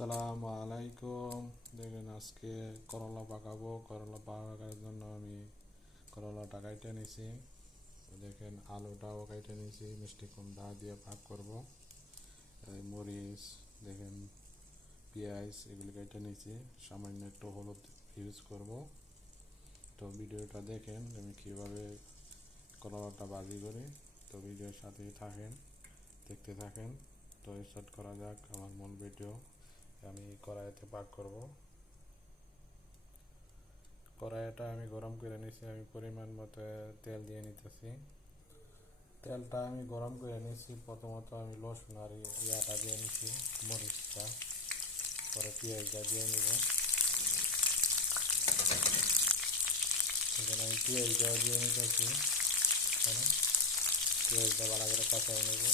আসসালামু আলাইকুম। দেখেন আজকে করলা পাকাবো। করলা পাকার জন্য আমি করলাটা কাইটে নিছি। দেখেন আলুটাও কাইটে নিছি, মিষ্টি কুমড়া দিয়ে ভাগ করব। মরিচ দেখেন, পেঁয়াজ এগুলি কেটে নিছি। সামান্য একটু হলুদ ইউজ করব। তো ভিডিওটা দেখেন আমি কীভাবে করলাটা ভাজি করি। তো ভিডিওর সাথেই থাকেন, দেখতে থাকেন। তো স্টার্ট করা যাক আমার মূল ভিডিও। আমি কড়াইতে পাক করব। কড়াইটা আমি গরম করে নিছি। আমি পরিমাণ মতো তেল দিয়ে নিতেছি। তেলটা আমি গরম করে নিছি। প্রথমত আমি রসুন আর ইয়াটা দিয়ে নিছি, মরিচটা, পরে পেঁয়াজটা দিয়ে নিব। এখানে আমি পেঁয়াজটাও দিয়ে নিতেছি। পেঁয়াজটা ভালো করে কষাই নেব।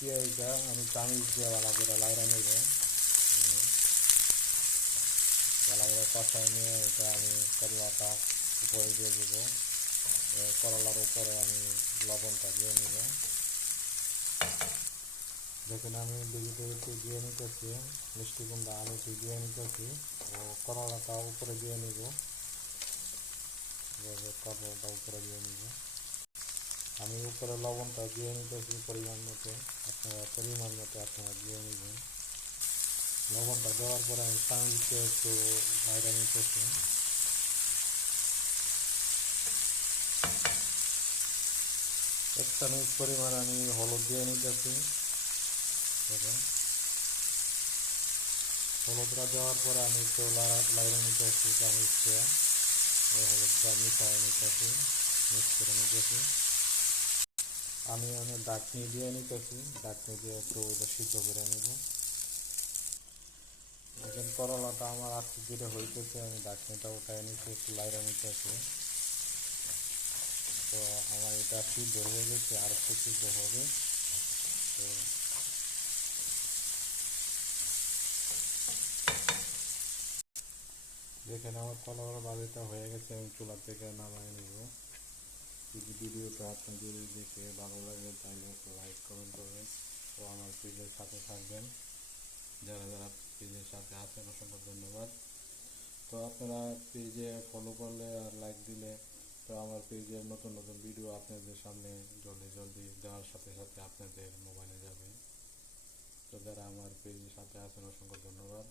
পেঁয়াজটা আমি চামচ দিয়ে ভালো করে লাইরা নেব। ভালো করে কষাই নিয়ে এটা আমি করলাটা উপরে দিয়ে দেব। করলার উপরে আমি লবণটা দিয়ে নিব। দেখেন আমি ভেজিটেবলটি দিয়ে নিতেছি, মিষ্টি কুমড়া আলুটি দিয়ে নিতেছি ও করলাটা উপরে দিয়ে নিব। করলাটা উপরে দিয়ে নিব। আমি উপরে লবণটা দিয়ে নিতেছি পরিমাণ মতো। আপনারা দিয়ে নেবেন। লবণটা দেওয়ার পরে আমি চামচে একটু বাইরে নিতেছি। এক চামচ পরিমাণ আমি হলুদ দিয়ে নিতেছি। দেখেন হলুদটা দেওয়ার পরে আমি একটু লাইরে নিতেছি চামচ দিয়ে। হলুদটা মিশিয়ে নিতেছি, মিক্স করে নিতেছি। আমি অনেক ডাকনি দিয়ে নিতেছি, ডাকনি দিয়ে একটু সিদ্ধ করে নেব। এখন করলাটা আমার আস্তে ধীরে হইতেছে, আমি ডাকনিটা উঠাই নিচ্ছি, একটু লাইরে নিতেছি। তো আমার এটা সিদ্ধ হয়ে গেছে, আর একটু সিদ্ধ হবে। তো দেখেন আমার কলার বাজিটা হয়ে গেছে, আমি চুলা থেকে নামাই নেব। যদি ভিডিওটা আপনাদের দেখে ভালো লাগে তাহলে লাইক কমেন্ট করবেন ও আমার পেজের সাথে থাকবেন। যারা যারা পেজের সাথে আছেন অসংখ্য ধন্যবাদ। তো আপনারা পেজে ফলো করলে আর লাইক দিলে তো আমার পেজের নতুন নতুন ভিডিও আপনাদের সামনে জলদি জলদি দেওয়ার সাথে সাথে আপনাদের মোবাইলে যাবে। তো যারা আমার পেজের সাথে আছেন অসংখ্য ধন্যবাদ।